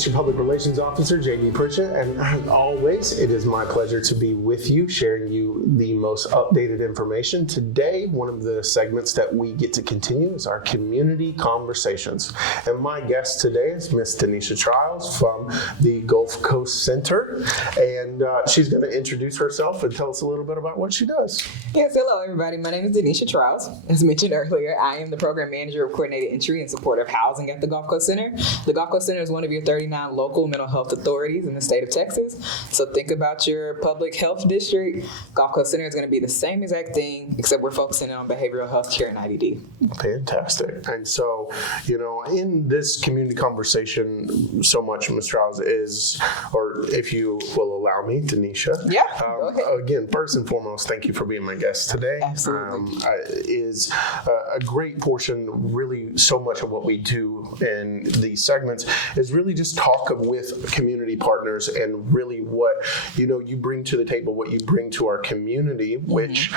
District Public Relations Officer, J.D. Pritchett, and as always, it is my pleasure to be with you, sharing you the most updated information. Today, one of the segments that we get to continue is our community conversations. And my guest today is Miss Denisha Trials from the Gulf Coast Center, and she's going to introduce herself and tell us a little bit about what she does. Yes, hello everybody. My name is Denisha Trials. As mentioned earlier, I am the Program Manager of Coordinated Entry and Supportive Housing at the Gulf Coast Center. The Gulf Coast Center is one of your 39 local mental health authorities in the state of Texas. So think about your public health district. Gulf Coast Center is going to be the same exact thing, except we're focusing on behavioral health care and IDD. Fantastic. And so, in this community conversation, so much, Ms. Trials, is, or if you will allow me, Denisha. Yeah, go ahead. Again, first and foremost, thank you for being my guest today. Absolutely. Is a great portion, really so much of what we do in these segments is really just talk with community partners and really what, you bring to the table, what you bring to our community, which,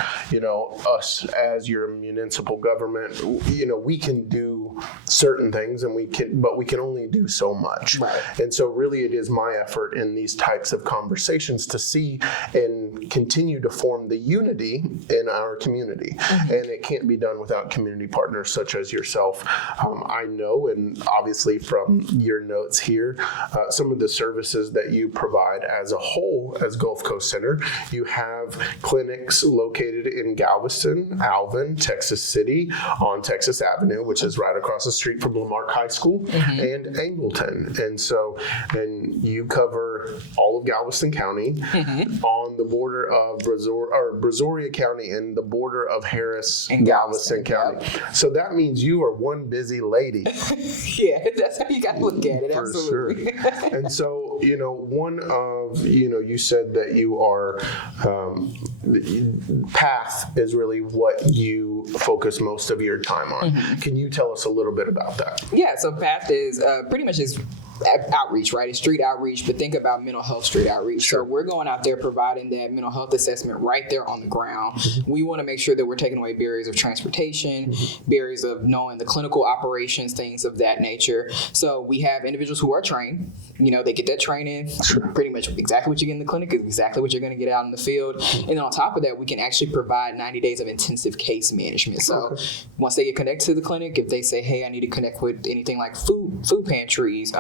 us as your municipal government, we can do certain things but we can only do so much. Right. And so really it is my effort in these types of conversations to see and continue to form the unity in our community. And it can't be done without community partners such as yourself. I know, and obviously from your notes here, some of the services that you provide as a whole as Gulf Coast Center. You have clinics located in Galveston, Alvin, Texas City, on Texas Avenue, which is right across the street from Marque High School, and Angleton. And you cover all of Galveston County on the border of Brazoria County and the border of Harris and Galveston County. Yep. So that means you are one busy lady. Yeah, that's how you got to look at it. For absolutely. Sure. And so, one of, you said that you are, PATH is really what you focus most of your time on. Can you tell us a little bit about that? Yeah, so PATH is pretty much is outreach, right? It's street outreach, but think about mental health street outreach. Sure. So we're going out there providing that mental health assessment right there on the ground. We want to make sure that we're taking away barriers of transportation, barriers of knowing the clinical operations, things of that nature. So we have individuals who are trained. They get that training. Sure. Pretty much exactly what you get in the clinic is exactly what you're going to get out in the field. And then on top of that, we can actually provide 90 days of intensive case management. So once they get connected to the clinic, if they say, hey, I need to connect with anything like food pantries,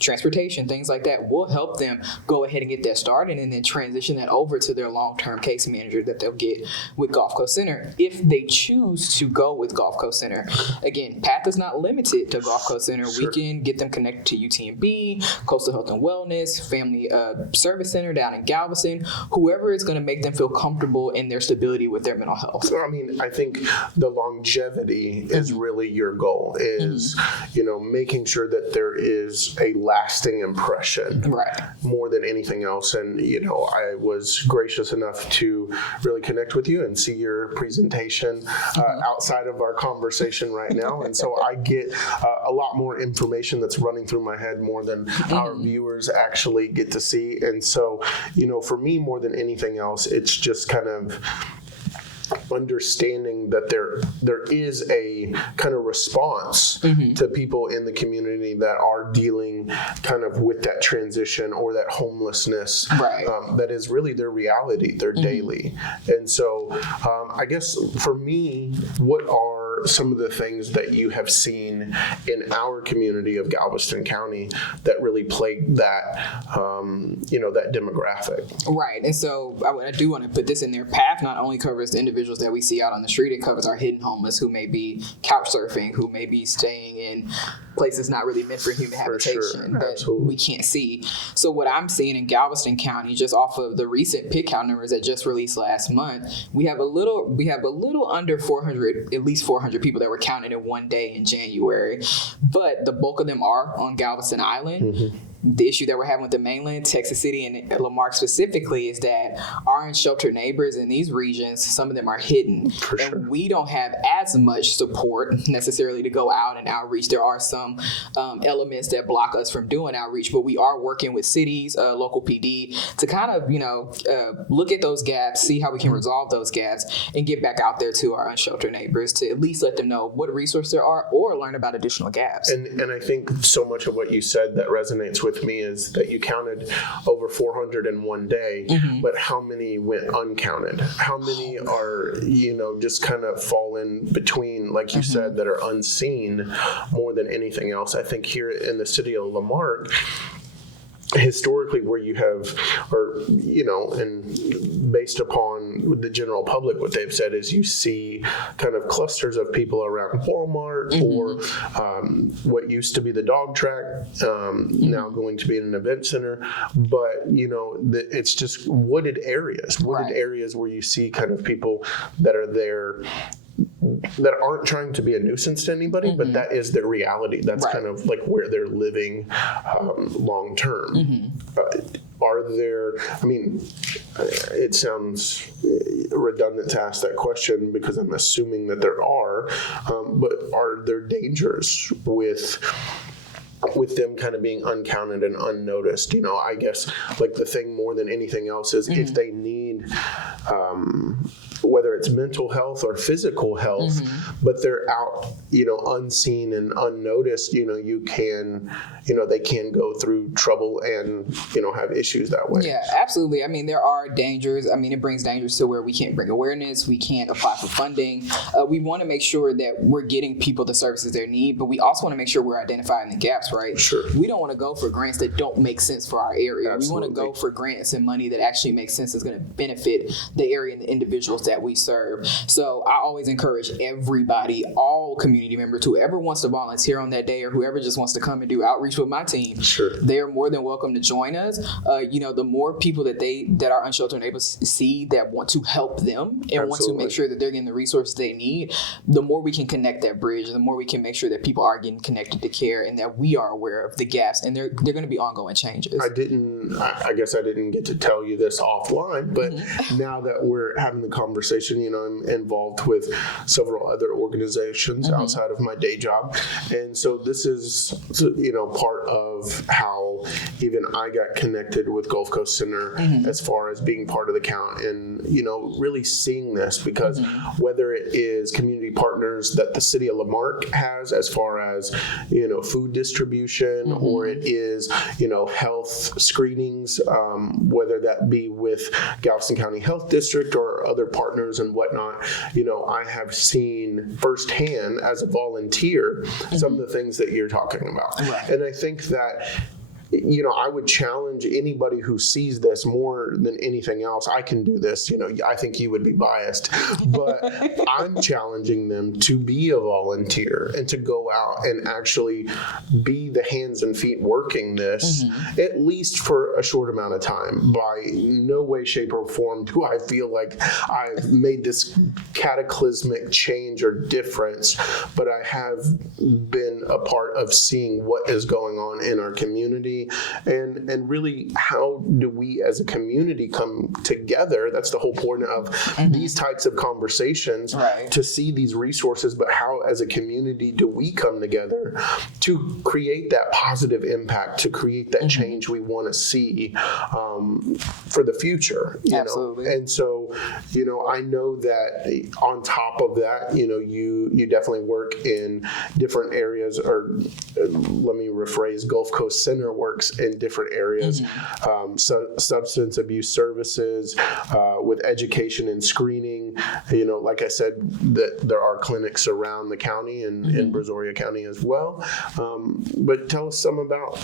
transportation, things like that, we'll help them go ahead and get that started and then transition that over to their long-term case manager that they'll get with Gulf Coast Center if they choose to go with Gulf Coast Center. Again, PATH is not limited to Gulf Coast Center. Sure. We can get them connected to UTMB, Coastal Health and Wellness, Family Service Center down in Galveston, whoever is going to make them feel comfortable in their stability with their mental health. So, I think the longevity is really your goal, is, making sure that there is a lasting impression, right, more than anything else. And I was gracious enough to really connect with you and see your presentation outside of our conversation right now, and so I get a lot more information that's running through my head more than our viewers actually get to see. And so for me, more than anything else, it's just kind of understanding that there is a kind of response to people in the community that are dealing kind of with that transition or that homelessness, right, that is really their reality, their daily. And so I guess for me, what are some of the things that you have seen in our community of Galveston County that really plague that, that demographic? Right. And so I do want to put this in there. PATH not only covers the individuals that we see out on the street, it covers our hidden homeless who may be couch surfing, who may be staying in places not really meant for human habitation that we can't see. So what I'm seeing in Galveston County, just off of the recent PIT count numbers that just released last month, we have a little under 400, at least 400 people that were counted in one day in January, but the bulk of them are on Galveston Island. The issue that we're having with the mainland, Texas City and Lamarck specifically, is that our unsheltered neighbors in these regions, some of them are hidden. And we don't have as much support necessarily to go out and outreach. There are some elements that block us from doing outreach, but we are working with cities, local PD, to kind of, look at those gaps, see how we can resolve those gaps, and get back out there to our unsheltered neighbors to at least let them know what resources there are or learn about additional gaps. And I think so much of what you said that resonates with with me is that you counted over 400 in one day, but how many went uncounted? How many are, just kind of fall in between, like you said, that are unseen more than anything else? I think here in the city of Lamarck, historically, where you have, and based upon the general public, what they've said is you see kind of clusters of people around Walmart or what used to be the dog track, now going to be in an event center. But, it's just wooded areas where you see kind of people that are there that aren't trying to be a nuisance to anybody, but that is their reality. That's kind of like where they're living long term. Are there, it sounds redundant to ask that question because I'm assuming that there are, but are there dangers with them kind of being uncounted and unnoticed? I guess like the thing more than anything else is if they need, whether it's mental health or physical health, but they're out, unseen and unnoticed, they can go through trouble and, have issues that way. Yeah, absolutely. There are dangers. It brings dangers to where we can't bring awareness. We can't apply for funding. We want to make sure that we're getting people the services they need, but we also want to make sure we're identifying the gaps, right? Sure. We don't want to go for grants that don't make sense for our area. Absolutely. We want to go for grants and money that actually makes sense, that's going to benefit the area and the individuals that we serve. So I always encourage everybody, all community members, whoever wants to volunteer on that day or whoever just wants to come and do outreach with my team, sure, they're more than welcome to join us. The more people that our unsheltered and able to see that want to help them and want to make sure that they're getting the resources they need, the more we can connect that bridge, and the more we can make sure that people are getting connected to care and that we are aware of the gaps, and they're going to be ongoing changes. I guess I didn't get to tell you this offline, but now that we're having the conversation, I'm involved with several other organizations outside of my day job. And so this is, part of how even I got connected with Gulf Coast Center as far as being part of the count and, really seeing this because whether it is community partners that the city of Lamarck has as far as, food distribution or it is, health screenings, whether that be with Galveston County Health District or other partners and whatnot, I have seen firsthand as a volunteer some of the things that you're talking about. Right. And I think that I would challenge anybody who sees this more than anything else. I can do this, I think you would be biased, but I'm challenging them to be a volunteer and to go out and actually be the hands and feet working this, at least for a short amount of time. By no way, shape, or form do I feel like I've made this cataclysmic change or difference, but I have been a part of seeing what is going on in our community. And really, how do we as a community come together? That's the whole point of these types of conversations, to see these resources, but how as a community do we come together to create that positive impact, to create that change we want to see for the future, Absolutely. And so, I know that on top of that, you definitely work in different areas, or let me rephrase, Gulf Coast Center works in different areas, substance abuse services, with education and screening. Like I said, that there are clinics around the county and in Brazoria County as well. But tell us some about,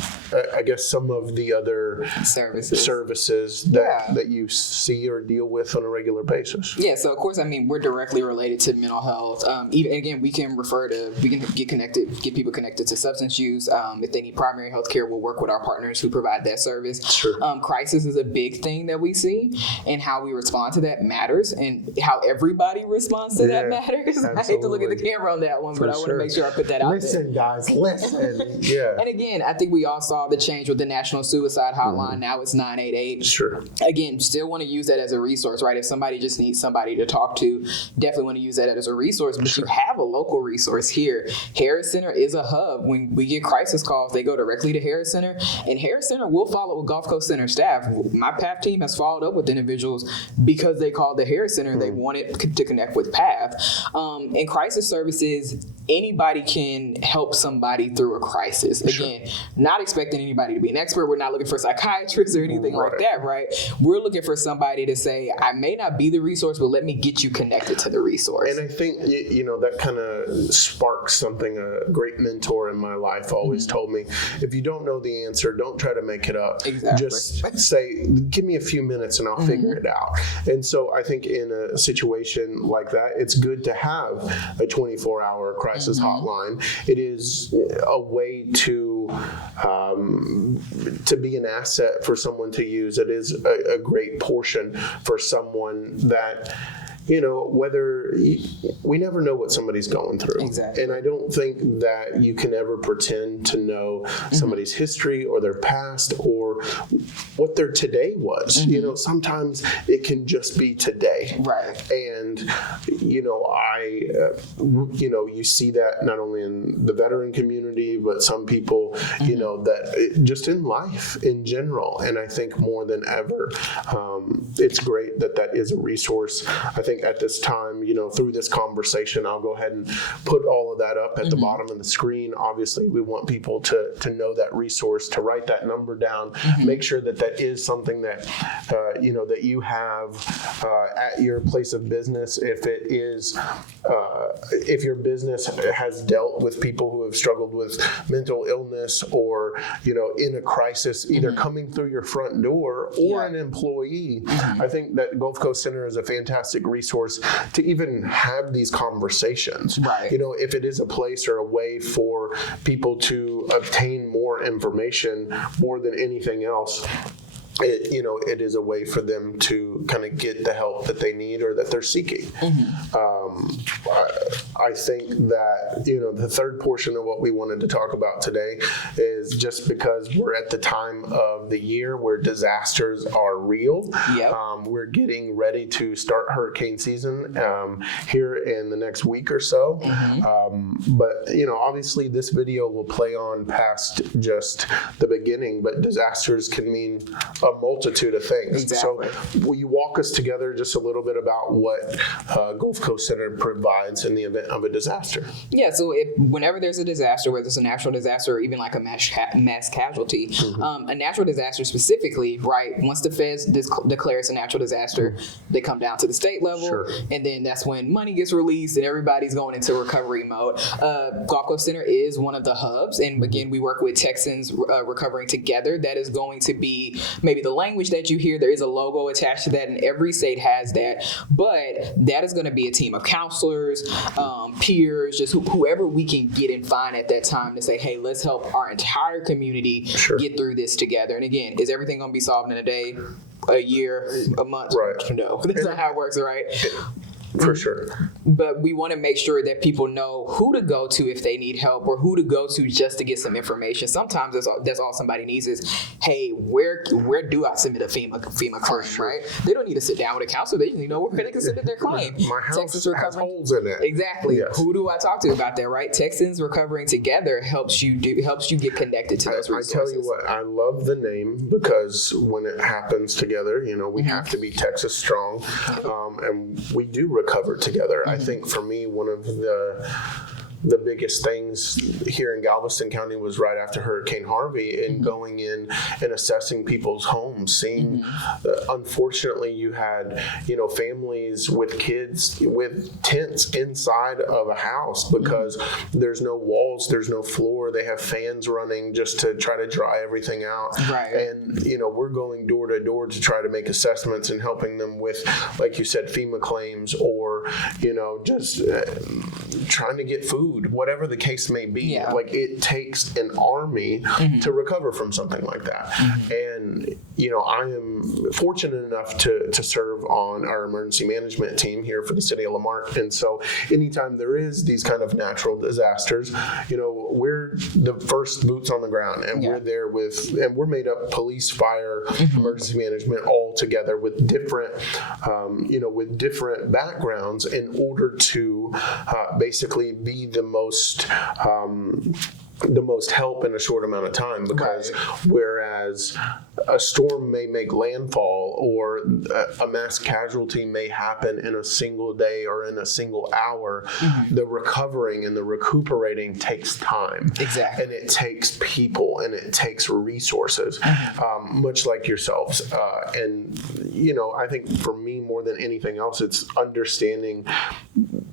I guess, some of the other services that you see or deal with on a regular basis. Yeah, so of course, we're directly related to mental health. Even again, we can get people connected to substance use. If they need primary health care, we'll work with our partners who provide that service. Sure. Crisis is a big thing that we see, and how we respond to that matters, and how everybody responds to that matters. Absolutely. I hate to look at the camera on that one, but I want to make sure I put that out there. Listen, guys, listen. Yeah. And again, I think we all saw the change with the National Suicide Hotline. Now it's 988. Sure. Again, still want to use that as a resource, right? If somebody just needs somebody to talk to, definitely want to use that as a resource. But you have a local resource here. Harris Center is a hub. When we get crisis calls, they go directly to Harris Center, and Harris Center will follow with Gulf Coast Center staff. My PATH team has followed up with individuals because they called the Harris Center and they wanted to connect with PATH. And crisis services anybody can help somebody through a crisis. Again, not expecting anybody to be an expert. We're not looking for psychiatrists or anything like that, right? We're looking for somebody to say, I may not be the resource, but let me get you connected to the resource. And I think, that kind of sparks something a great mentor in my life always told me. If you don't know the answer, don't try to make it up. Exactly. Just say, give me a few minutes and I'll figure it out. And so I think in a situation like that, it's good to have a 24-hour crisis hotline. It is a way to be an asset for someone to use. It is a great portion for someone that, whether we never know what somebody's going through. Exactly. And I don't think that you can ever pretend to know somebody's history or their past or what their today was. Sometimes it can just be today. Right. And, you see that not only in the veteran community, but some people, that just in life in general. And I think more than ever, it's great that is a resource. I think at this time, through this conversation, I'll go ahead and put all of that up at the bottom of the screen. Obviously, we want people to know that resource, to write that number down, make sure that is something that, that you have at your place of business. If it is, if your business has dealt with people who have struggled with mental illness or, in a crisis, either coming through your front door or an employee, I think that Gulf Coast Center is a fantastic resource to even have these conversations. Right. If it is a place or a way for people to obtain more information more than anything else, it is a way for them to kind of get the help that they need or that they're seeking. I think that, the third portion of what we wanted to talk about today is just because we're at the time of the year where disasters are real. Yep. We're getting ready to start hurricane season here in the next week or so. But, obviously this video will play on past just the beginning, but disasters can mean a multitude of things. Exactly. So will you walk us together just a little bit about what Gulf Coast Center provides in the event of a disaster? Yeah, so whenever there's a disaster, whether it's a natural disaster or even like a mass casualty, a natural disaster specifically, right, once the feds declare it's a natural disaster, they come down to the state level, and then that's when money gets released and everybody's going into recovery mode. Gulf Coast Center is one of the hubs, and again, we work with Texans Recovering Together. That is going to be maybe the language that you hear. There is a logo attached to that, and every state has that, but that is going to be a team of counselors, peers, just whoever we can get and find at that time to say, hey, let's help our entire community get through this together. And again, is everything going to be solved in a day, a year, a month? Right. No, that's not how it works, right? For sure. But we want to make sure that people know who to go to if they need help or who to go to just to get some information. Sometimes that's all somebody needs is, hey, where do I submit a FEMA claim, right? They don't need to sit down with a counselor. They just need to know where they can submit their claim. My house has holes in it. Exactly. Yes. Who do I talk to about that, right? Texans Recovering Together helps you get connected to those resources. I tell you what, I love the name because when it happens together, we have to be Texas strong, and we do recover together. I think for me, one of the biggest things here in Galveston County was right after Hurricane Harvey and going in and assessing people's homes, seeing, unfortunately, you had, families with kids with tents inside of a house because there's no walls, there's no floor, they have fans running just to try to dry everything out. Right. And, we're going door to door to try to make assessments and helping them with, like you said, FEMA claims or, just trying to get food, whatever the case may be. Yeah. Like it takes an army to recover from something like that. And, I am fortunate enough to serve on our emergency management team here for the city of Marque. And so anytime there is these kind of natural disasters, we're the first boots on the ground and we're there and we're made up police, fire, emergency management all together with different, with different backgrounds in order to basically be the most the most help in a short amount of time, because whereas a storm may make landfall or a mass casualty may happen in a single day or in a single hour, the recovering and the recuperating takes time. Exactly. And it takes people and it takes resources, much like yourselves. And, you know, I think for me, more than anything else, it's understanding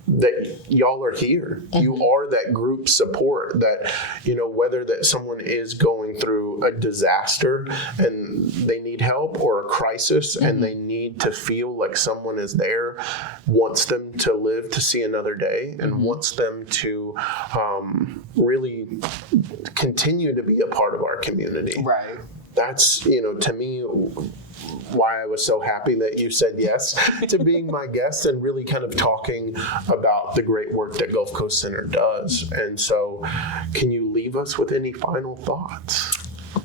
that y'all are here. You are that group support that, you know, whether that someone is going through a disaster and they need help, or a crisis and they need to feel like someone is there, wants them to live to see another day, and wants them to really continue to be a part of our community. Right. That's, you know, to me, why I was so happy that you said yes to being my guest and really kind of talking about the great work that Gulf Coast Center does. And so, can you leave us with any final thoughts?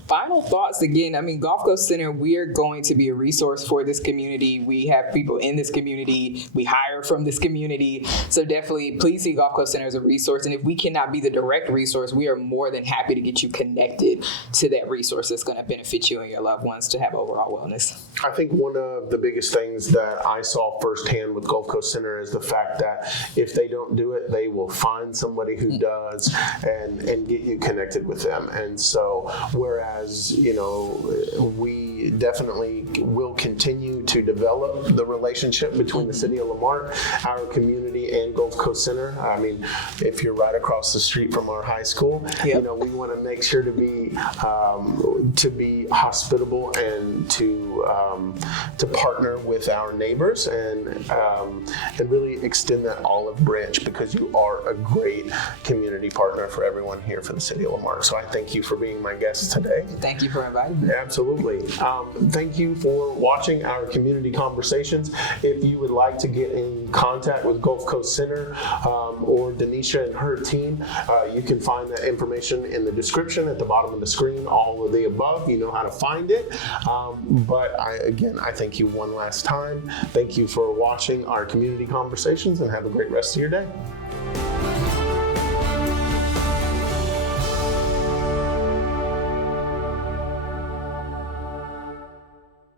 Final thoughts again. I mean, Gulf Coast Center, we are going to be a resource for this community. We have people in this community. We hire from this community. So definitely, please see Gulf Coast Center as a resource. And if we cannot be the direct resource, we are more than happy to get you connected to that resource that's going to benefit you and your loved ones to have overall wellness. I think one of the biggest things that I saw firsthand with Gulf Coast Center is the fact that if they don't do it, they will find somebody who does and get you connected with them. And so, whereas, you know, we definitely will continue to develop the relationship between the city of La Marque, our community, and Gulf Coast Center. I mean, if you're right across the street from our high school, you know, we want to make sure to be hospitable and to partner with our neighbors and really extend that olive branch, because you are a great community partner for everyone here for the city of La Marque. So I thank you for being my guest today. Thank you for inviting me. Absolutely. Thank you for watching our community conversations. If you would like to get in contact with Gulf Coast Center or Denisha and her team, you can find that information in the description at the bottom of the screen, all of the above. You know how to find it. But I thank you one last time. Thank you for watching our community conversations, and have a great rest of your day.